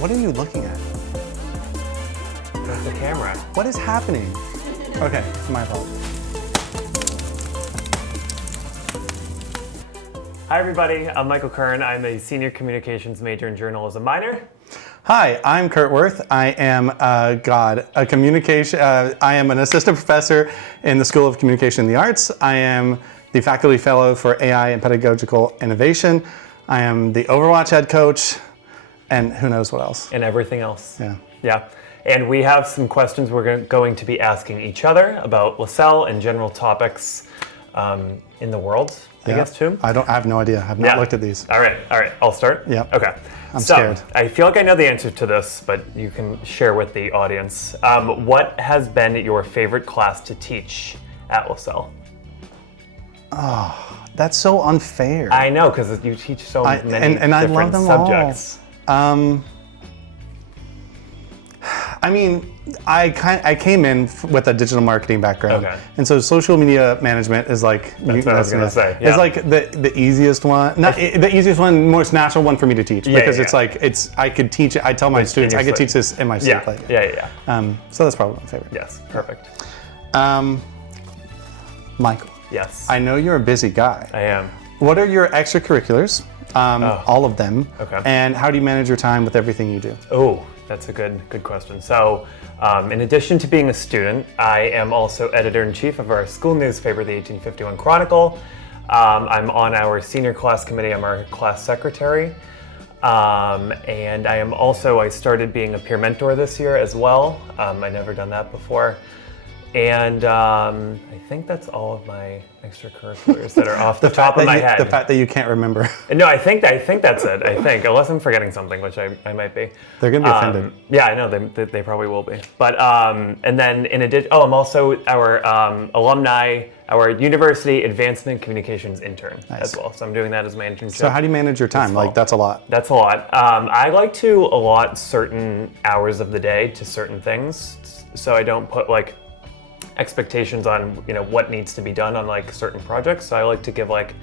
What are you looking at? That's the camera. What is happening? Okay, my apologies. Hi everybody, I'm Michael Curran. I'm a senior communications major and journalism minor. Hi, I'm Kurt Wirth. I am I am an assistant professor in the School of Communication and the Arts. I am the faculty fellow for AI and pedagogical innovation. I am the Overwatch head coach, and who knows what else. And everything else. Yeah. Yeah. And we have some questions we're going to be asking each other about Lasell and general topics in the world, I guess, too. I have no idea. I've not looked at these. All right. I'll start. Yeah. Okay. I'm scared. I feel like I know the answer to this, but you can share with the audience. What has been your favorite class to teach at Lasell? Oh, that's so unfair. I know, because you teach so many and I love different them subjects. All. I mean, I came in with a digital marketing background, and so social media management is like that's what I was gonna say. Yeah. It's like the easiest one, not the easiest one, most natural one for me to teach because it's like I could teach it. I tell my students I could teach this in my sleep. Yeah. So that's probably my favorite. Yes, perfect. Michael. Yes. I know you're a busy guy. I am. What are your extracurriculars? All of them. Okay. And how do you manage your time with everything you do? Oh, that's a good question. So, in addition to being a student, I am also editor-in-chief of our school newspaper, the 1851 Chronicle. I'm on our senior class committee. I'm our class secretary. And I started being a peer mentor this year as well. I'd never done that before. And I think that's all of my extracurriculars that are off the top of my head. The fact that you can't remember. No, I think that's it. I think, unless I'm forgetting something, which I might be. They're going to be offended. Yeah, I know they probably will be. But and then in addition, I'm also our alumni, our university advancement communications intern as well. So I'm doing that as my internship. So how do you manage your time? Like that's a lot. That's a lot. I like to allot certain hours of the day to certain things, so I don't put like expectations on what needs to be done on like certain projects. So I like to give like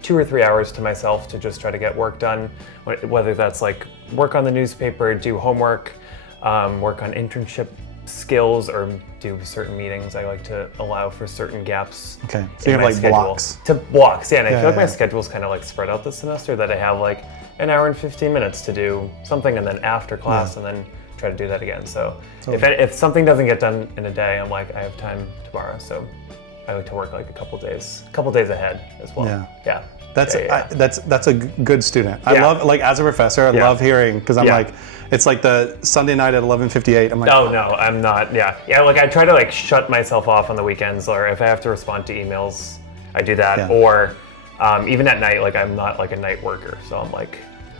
2 or 3 hours to myself to just try to get work done, whether that's like work on the newspaper, do homework, work on internship skills, or do certain meetings. I like to allow for certain gaps. Okay, so you have like blocks. Blocks, yeah. And I feel like my schedule's kind of like spread out this semester, that I have like an hour and 15 minutes to do something, and then after class, and then try to do that again. So if something doesn't get done in a day, I'm like, I have time tomorrow. So I like to work like a couple days ahead as well. Yeah. That's a good student. I love, like, as a professor, I love hearing, because I'm like, it's like the Sunday night at 11:58. I'm like, oh no, I'm not. Yeah. Like I try to like shut myself off on the weekends, or if I have to respond to emails, I do that. Or even at night, like I'm not like a night worker. So I'm like,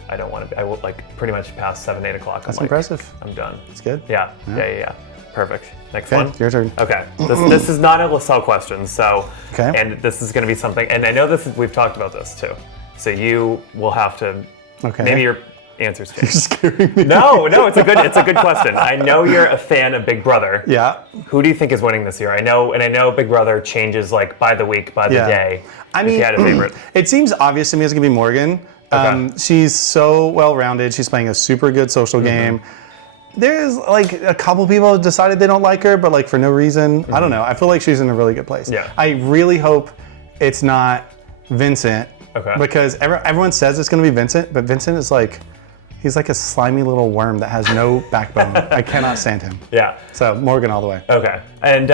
I don't want to. I will like pretty much past 7, 8 o'clock. That's impressive. I'm done. That's good. Yeah. Perfect. Next one. Your turn. Okay. This is not a Lasell question. So, and this is going to be something. And I know we've talked about this too. So you will have to. Okay. Maybe your answers change. You're scaring me. No. It's a good question. I know you're a fan of Big Brother. Yeah. Who do you think is winning this year? I know Big Brother changes like by the week, by the day. I mean, if you had a favorite. It seems obvious to me it's going to be Morgan. She's so well-rounded. She's playing a super good social game. There's like a couple people have decided they don't like her, but like for no reason. I don't know. I feel like she's in a really good place. Yeah. I really hope it's not Vincent. Okay. Because everyone says it's going to be Vincent, but Vincent is like, he's like a slimy little worm that has no backbone. I cannot stand him. Yeah. So Morgan all the way. Okay. And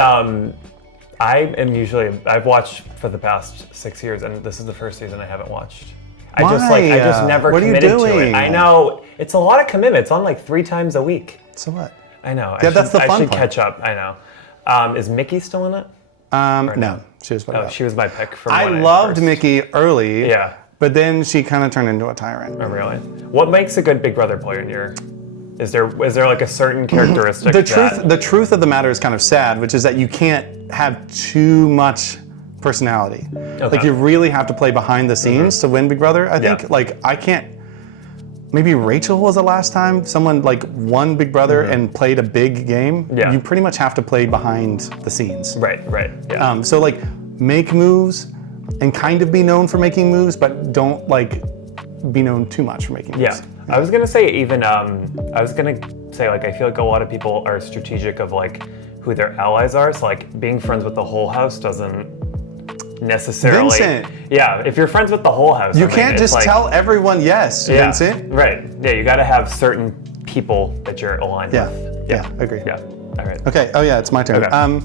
I've watched for the past 6 years, and this is the first season I haven't watched. I just never committed to it. I know it's a lot of commitment. It's on like 3 times a week. So what? I know. That's the fun I should part. Catch up. I know. Is Mickey still in it? No, she was. She was my pick for. I loved Mickey early. Yeah. But then she kind of turned into a tyrant. Oh really? What makes a good Big Brother player in your? Is there like a certain characteristic? The truth of the matter is kind of sad, which is that you can't have too much personality. Like you really have to play behind the scenes to win Big Brother. I think like I can't. Maybe Rachel was the last time someone like won Big Brother and played a big game. Yeah. You pretty much have to play behind the scenes. Right. Yeah. So like make moves and kind of be known for making moves, but don't like be known too much for making moves. Yeah. I was gonna say even I was gonna say like I feel like a lot of people are strategic of like who their allies are. So like being friends with the whole house doesn't necessarily. Vincent. Yeah, if you're friends with the whole house, You can't just like, tell everyone yes, yeah, Vincent. Right. Yeah, you got to have certain people that you're aligned Yeah. with. Yeah. Agree. Yeah. All right. Okay. Oh yeah, it's my turn. Okay.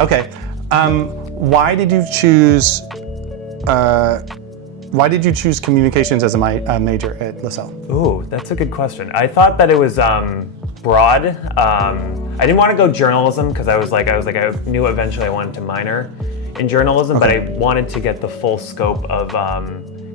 Okay. Why did you choose? Why did you choose communications as a major at Lasell? Ooh, that's a good question. I thought that it was broad. I didn't want to go journalism because I knew eventually I wanted to minor in journalism, but I wanted to get the full scope of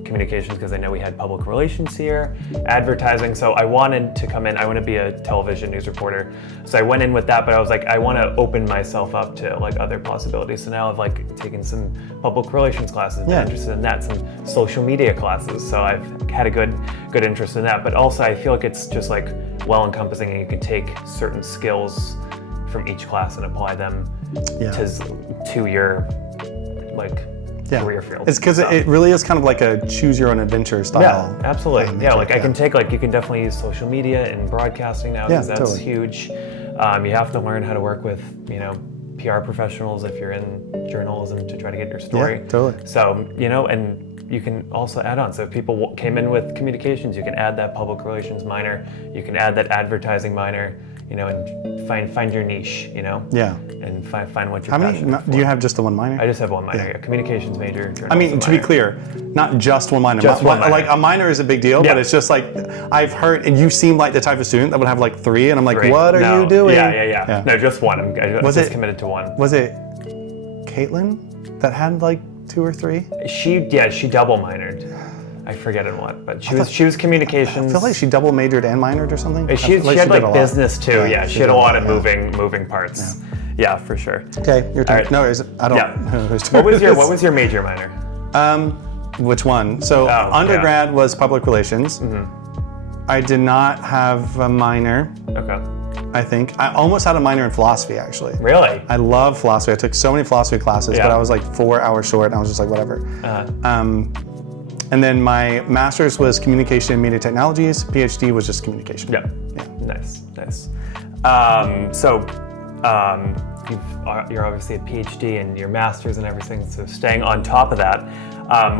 communications because I know we had public relations here, advertising. So I wanted to come in. I want to be a television news reporter. So I went in with that, but I was like, I want to open myself up to like other possibilities. So now I've like taken some public relations classes, been interested in that, some social media classes. So I've had a good interest in that. But also I feel like it's just like well encompassing, and you can take certain skills from each class and apply them to your like career field. It's because it really is kind of like a choose your own adventure style. Yeah, absolutely. Yeah, like I can take like you can definitely use social media and broadcasting now because that's huge. You have to learn how to work with PR professionals if you're in journalism to try to get your story. Yeah, totally. So and you can also add on. So if people came in with communications, you can add that public relations minor. You can add that advertising minor. And find your niche. Yeah. And find what you're How many? passionate for. Do you have just the one minor? I just have one minor. Yeah. Communications major. I mean, to be clear, not just one minor. Just one minor. Like a minor is a big deal, but it's just like I've heard, and you seem like the type of student that would have like 3, and I'm like, what are you doing? Yeah. No, just one. I just committed to one. Was it Caitlin that had like 2 or 3? She double minored. I forget in what, but she was communications. I feel like she double majored and minored or something. She had like business too. Yeah, she had a lot of moving parts. Yeah, for sure. Okay, your turn. Right. No, I don't know whose turn. What was your major minor? Which one? So undergrad was public relations. I did not have a minor. Okay. I think I almost had a minor in philosophy actually. Really? I love philosophy. I took so many philosophy classes, but I was like 4 hours short, and I was just like whatever. And then my master's was communication and media technologies. PhD was just communication. Yeah. Nice. You're obviously a PhD and your master's and everything. So staying on top of that,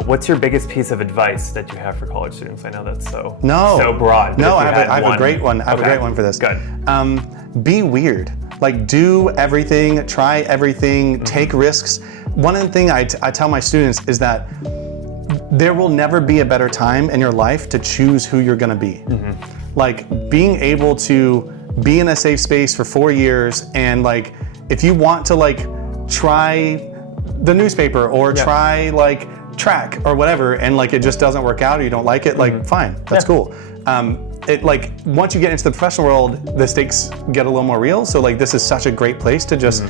what's your biggest piece of advice that you have for college students? I know that's so broad. No, I have a great one. I have a great one for this. Good. Be weird. Like do everything, try everything, take risks. One of the things I tell my students is that there will never be a better time in your life to choose who you're gonna be. Like being able to be in a safe space for 4 years, and like if you want to like try the newspaper or try like track or whatever, and like it just doesn't work out or you don't like it, like fine, that's cool. It like once you get into the professional world, the stakes get a little more real. So like this is such a great place to just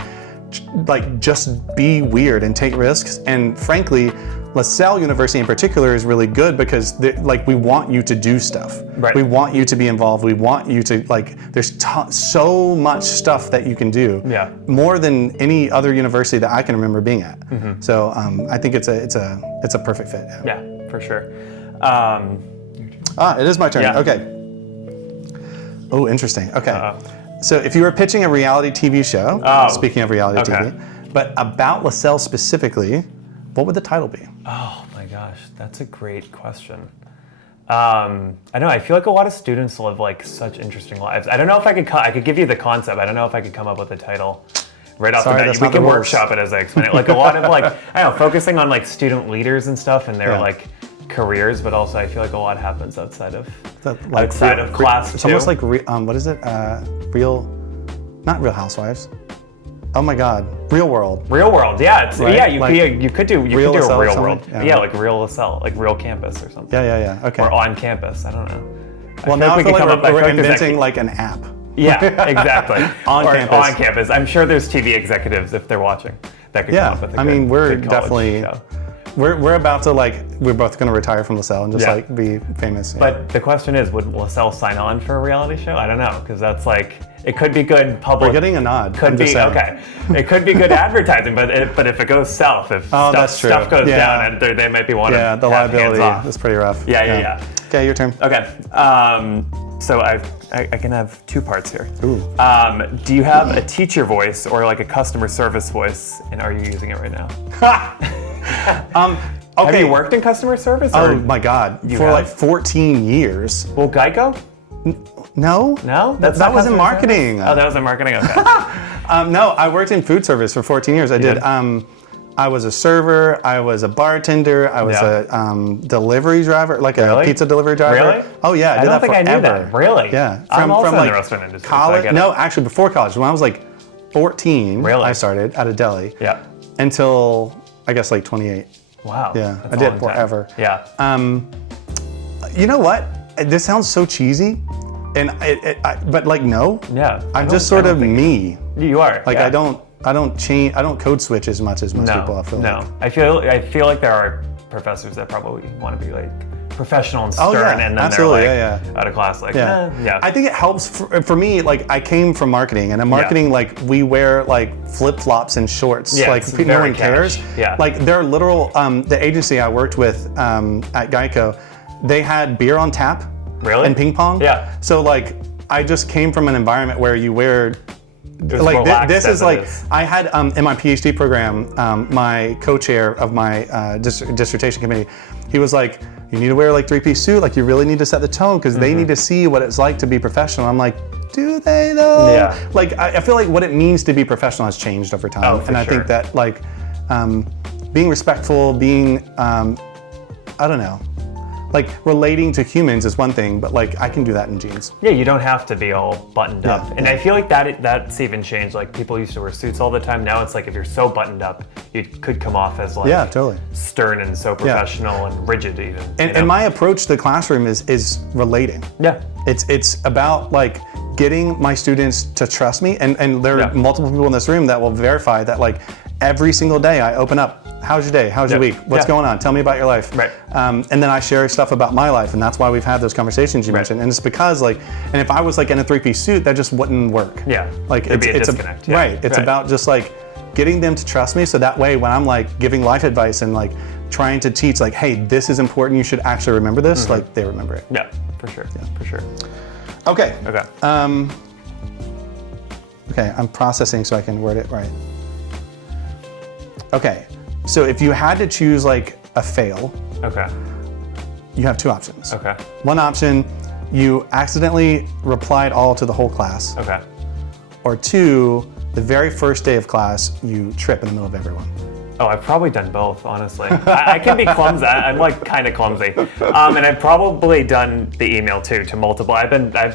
just be weird and take risks. And frankly, Lasell University in particular is really good because we want you to do stuff. Right. We want you to be involved. We want you to there's so much stuff that you can do. Yeah. More than any other university that I can remember being at. So I think it's a perfect fit. Yeah, for sure. It is my turn. Yeah. Okay. Oh, interesting. Okay. So if you were pitching a reality TV show, speaking of reality TV, but about Lasell specifically, what would the title be? Oh my gosh, that's a great question. I know, I feel like a lot of students live like such interesting lives. I don't know if I could give you the concept. I don't know if I could come up with a title right off the bat. We can workshop it as I explain it. Like a lot of like, I don't know, focusing on like student leaders and stuff and their like careers, but also I feel like a lot happens outside of class It's too. almost like what is it? Not Real Housewives. Oh my God, Real World. Real World, yeah, it's, right? You could do a Real World, like Real Lasell, like Real Campus or something. Yeah. Okay. Or On Campus, I don't know. Well, now I feel like we're inventing like an app. Yeah, exactly. Campus. On campus. I'm sure there's TV executives if they're watching that could come up with a good, we're good definitely show. We're about to we're both going to retire from Lasell and just be famous. But the question is, would Lasell sign on for a reality show? I don't know, because that's like, it could be good public. We're getting a nod. Could be okay. It could be good advertising, but if it goes south, if stuff goes down, and they might be wanting the liability is pretty rough. Yeah. Okay, your turn. Okay. So I can have two parts here. Ooh. Do you have a teacher voice or like a customer service voice, and are you using it right now? Okay. Have you worked in customer service? Oh my God. For have? like 14 years. Well, Geico? No. No? That's that not was in customer marketing. service? Oh, that was in marketing? Okay. No, I worked in food service for 14 years. I did. I was a server. I was a bartender. I was a delivery driver, like a pizza delivery driver. Really? Oh yeah, I did that forever. I knew that. Really? Yeah. I'm also from in the restaurant industry. College? So I get no, it. actually before college. When I was like 14, Really? I started at a deli. Yeah. Until I guess like 28. Wow. Yeah, That's I a did long forever. time. Yeah. You know what? This sounds so cheesy, and but like no. Yeah. I'm just sort of me. You are. Like yeah. I don't change. I don't code switch as much as most people. I feel like. I feel like there are professors that probably want to be like professional and stern, and then absolutely. they're like out of class, like yeah. I think it helps for me. Like I came from marketing, and in marketing, like we wear like flip flops and shorts. Yeah, like it's no one very cares. cash. Yeah. Like they're literal. The agency I worked with at Geico, they had beer on tap. Really? And ping pong. Yeah. So like I just came from an environment where you wear. Like this is like I had in my PhD program, my co-chair of my dissertation committee, he was like, you need to wear like 3-piece suit, like you really need to set the tone because they need to see what it's like to be professional. I'm like, do they though? Yeah. Like I feel like what it means to be professional has changed over time, Oh, and I think that like being respectful, being I don't know. Like relating to humans is one thing, but like I can do that in jeans. Yeah, you don't have to be all buttoned up. And yeah. I feel like that's even changed. Like people used to wear suits all the time. Now it's like if you're so buttoned up, you could come off as like totally stern and so professional and rigid even. And my approach to the classroom is relating. Yeah. It's about like getting my students to trust me, and there are multiple people in this room that will verify that like every single day I open up. How's your day? How's your week? What's going on? Tell me about your life. Right. And then I share stuff about my life, and that's why we've had those conversations you mentioned. And it's because like, and if I was like in a 3-piece suit, that just wouldn't work. Yeah. Like It'd be a disconnect. Right. It's about just like getting them to trust me, so that way when I'm like giving life advice and like trying to teach like, hey, this is important. You should actually remember this. Like they remember it. Yeah, for sure. Yeah, for sure. Okay. Okay. Okay. I'm processing so I can word it right. Okay. So if you had to choose like a fail, you have 2 options. Okay. One option, you accidentally replied all to the whole class. Okay. Or 2, the very first day of class, you trip in the middle of everyone. Oh, I've probably done both, honestly. I can be clumsy. I'm like kind of clumsy. And I've probably done the email too, to multiple.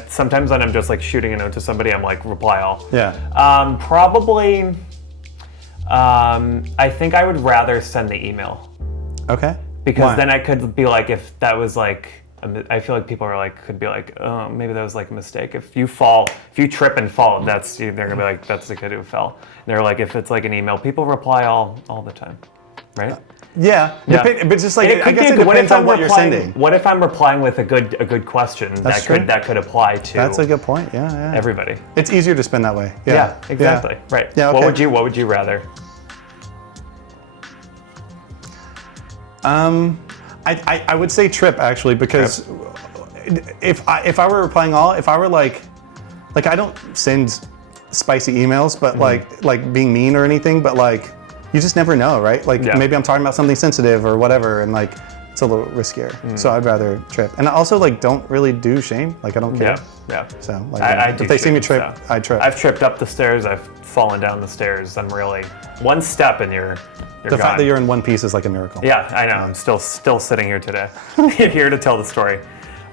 Sometimes when I'm just like shooting a note to somebody, I'm like, reply all. Yeah. Probably, I think I would rather send the email. Okay. Because then I could be like, if that was like, I feel like people are like, could be like, oh, maybe that was like a mistake. If you trip and fall, they're gonna be like, that's the kid who fell. And they're like, if it's like an email, people reply all the time, right? Yeah. But just like, I guess it what depends on what you're sending. What if I'm replying with a good question That's that could apply to That's a good point. Yeah. everybody? It's easier to spend that way. Yeah, exactly. Yeah. Right. Yeah, okay. What would you rather? I would say trip actually, because if I were replying all, if I were like I don't send spicy emails, but like being mean or anything, but like you just never know, right? Like maybe I'm talking about something sensitive or whatever, and like it's a little riskier. So I'd rather trip. And I also like don't really do shame. Like I don't care. Yeah. So like I if they see me trip, so. I trip. I've tripped up the stairs. I've fallen down the stairs. I'm really one step and you're the gone. fact that you're in one piece is like a miracle. Yeah, I know. I'm still sitting here today, here to tell the story.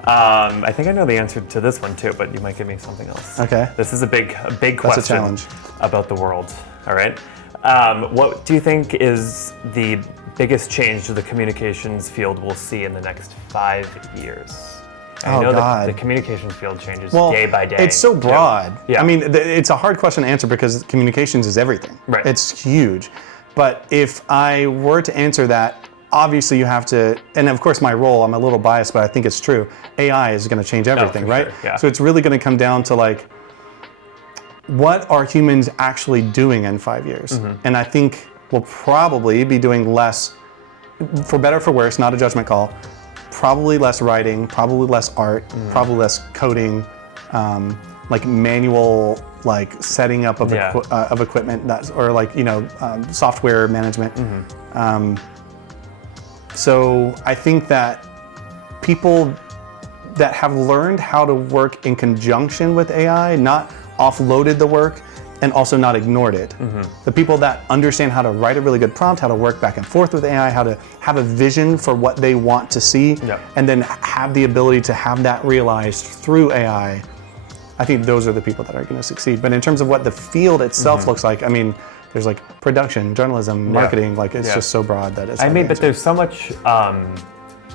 I think I know the answer to this one too, but you might give me something else. Okay. This is a big question. That's a challenge. About the world. All right. What do you think is the biggest change to the communications field we'll see in the next 5 years? I know the communications field changes day by day. It's so broad. Yeah. I mean, it's a hard question to answer because communications is everything. Right. It's huge. But if I were to answer that, obviously you have to, and of course my role, I'm a little biased, but I think it's true. AI is going to change everything, right? Sure. Yeah. So it's really going to come down to like, what are humans actually doing in 5 years? And I think we'll probably be doing less, for better or for worse, not a judgment call, probably less writing, probably less art, probably less coding, like manual, like setting up of, of equipment, or like, software management. So I think that people that have learned how to work in conjunction with AI, not offloaded the work, and also not ignored it. The people that understand how to write a really good prompt, how to work back and forth with AI, how to have a vision for what they want to see, and then have the ability to have that realized through AI, I think those are the people that are going to succeed. But in terms of what the field itself looks like, I mean, there's like production, journalism, marketing, like it's just so broad that it's but there's so much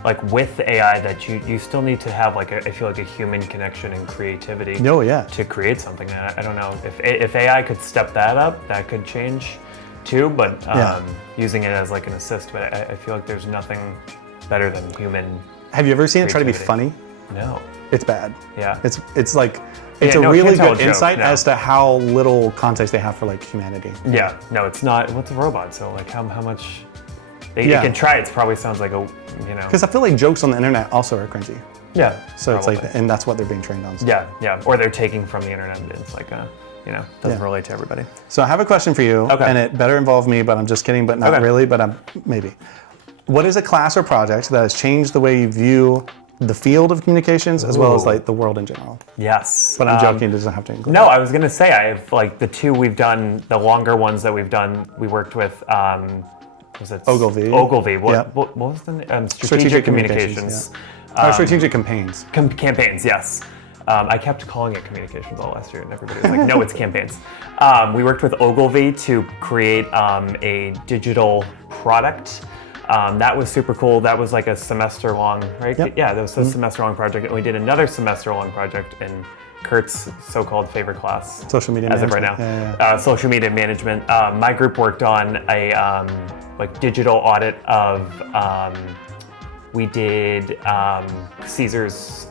like with AI that you still need to have like I feel like a human connection and creativity to create something. I don't know if AI could step that up, that could change too, but using it as like an assist, but I feel like there's nothing better than human. Have you ever seen it try to be funny? No. It's bad. Yeah. It's like it's a really good insight as to how little context they have for like humanity. Yeah. No, it's not. What's a robot? So like how much they can try. It probably sounds like Because I feel like jokes on the internet also are cringy. Yeah. So probably. It's like, and that's what they're being trained on. So. Yeah. Or they're taking from the internet. And it's like doesn't relate to everybody. So I have a question for you, and it better involve me, but I'm just kidding, but not really, but I'm maybe. What is a class or project that has changed the way you view the field of communications as well as like the world in general? Yes. But I'm joking, it doesn't have to include No, I was going to say, I have like the two we've done, the longer ones that we've done, we worked with, was it? Ogilvy. What was the name? Strategic Communications. Strategic campaigns. Campaigns, yes. I kept calling it communications all last year and everybody was like, no, it's campaigns. We worked with Ogilvy to create a digital product. That was super cool. That was like a semester long, right? Yep. Yeah, that was a semester long project. And we did another semester long project in Kurt's so-called favorite class. Social media management. As of right now. Social media management. My group worked on a like digital audit of, we did Caesar's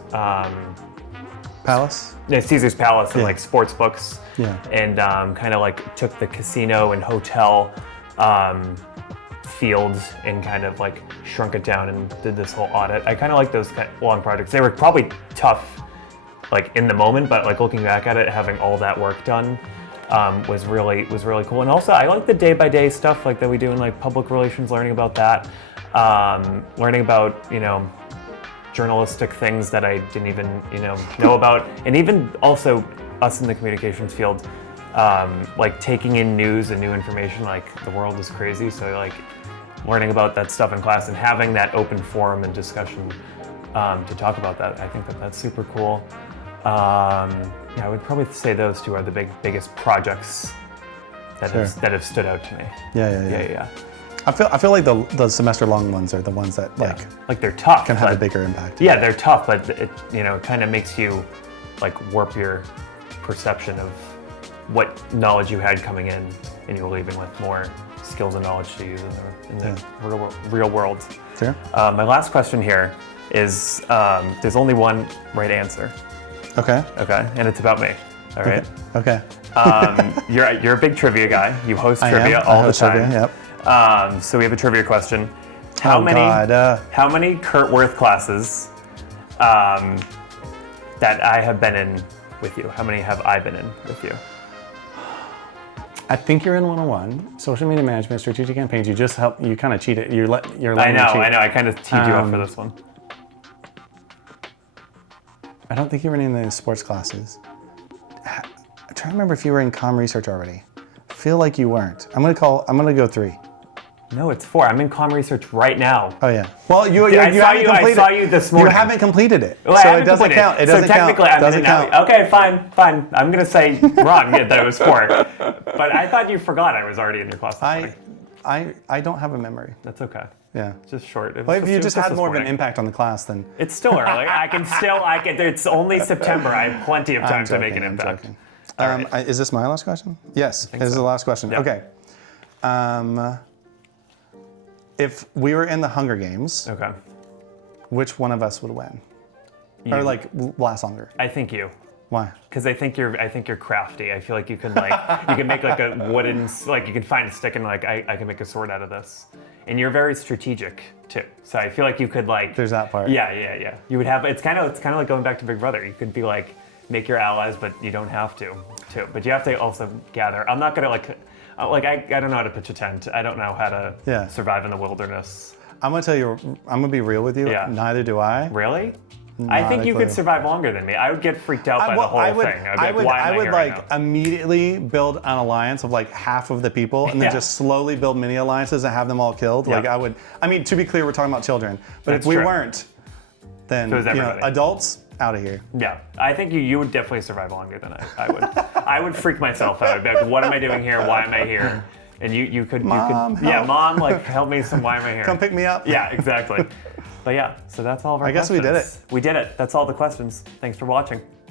Palace? Yeah, Caesar's Palace and like sports books. Yeah. And kind of like took the casino and hotel field and kind of like shrunk it down and did this whole audit. I kind of like those long projects. They were probably tough like in the moment, but like looking back at it, having all that work done was really cool. And also I like the day-by-day stuff like that we do in like public relations, learning about that, learning about, journalistic things that I didn't even, know about. And even also us in the communications field, like taking in news and new information, like the world is crazy. So like learning about that stuff in class and having that open forum and discussion to talk about that. I think that's super cool. I would probably say those two are the biggest projects that have stood out to me. Yeah. I feel like the semester long ones are the ones that like they're tough. Can have a bigger impact. Yeah, they're tough, but it kind of makes you like warp your perception of what knowledge you had coming in, and you're leaving with more skills and knowledge to use in the real world. Sure. My last question here is, there's only one right answer. Okay. Okay, and it's about me. All right. Okay. You're a big trivia guy. You host trivia all the time. Trivia, yep. So we have a trivia question. How many Kurt Wirth classes that I have been in with you? How many have I been in with you? I think you're in 101, social media management, strategic campaigns. You kind of cheated. You're I know. I kind of teed you up for this one. I don't think you were in any of the sports classes. I'm trying to remember if you were in comm research already. I feel like you weren't. I'm gonna go 3. No, it's 4. I'm in comm research right now. Oh yeah. Well, I saw you this morning. You haven't completed it, well, so it doesn't count. It doesn't count. So technically, I'm in it now. Okay, fine. I'm gonna say wrong that it was 4, but I thought you forgot I was already in your class. I don't have a memory. That's okay. Yeah. Just short. Well, if you just had more of an impact on the class, then it's still early. It's only September. I have plenty of time to make an impact. Right. Is this my last question? Yes, this is the last question. Yep. Okay. If we were in the Hunger Games, which one of us would win? You. Or like last longer? I think you. Why? Because I think you're crafty. I feel like you can make like a wooden, like you can find a stick and like I can make a sword out of this. And you're very strategic too. So I feel like you could like. There's that part. Yeah. You would have. It's kind of like going back to Big Brother. You could be like make your allies, but you don't have to. Too. But you have to also gather. I'm not gonna like I don't know how to pitch a tent. I don't know how to survive in the wilderness. I'm gonna tell you. I'm gonna be real with you. Yeah. Neither do I. Really? I think you could survive longer than me. I would get freaked out by the whole thing. I would like immediately build an alliance of like half of the people, and then just slowly build mini alliances and have them all killed. Yeah. Like I would. I mean, to be clear, we're talking about children, but That's if we true. weren't, then adults out of here. Yeah, I think you would definitely survive longer than I would. I would freak myself out. I'd be like, what am I doing here? Why am I here? And you could, Mom, Mom, like help me. Why am I here? Come pick me up. Yeah, exactly. But yeah, so that's all of our questions. I guess we did it. We did it. That's all the questions. Thanks for watching.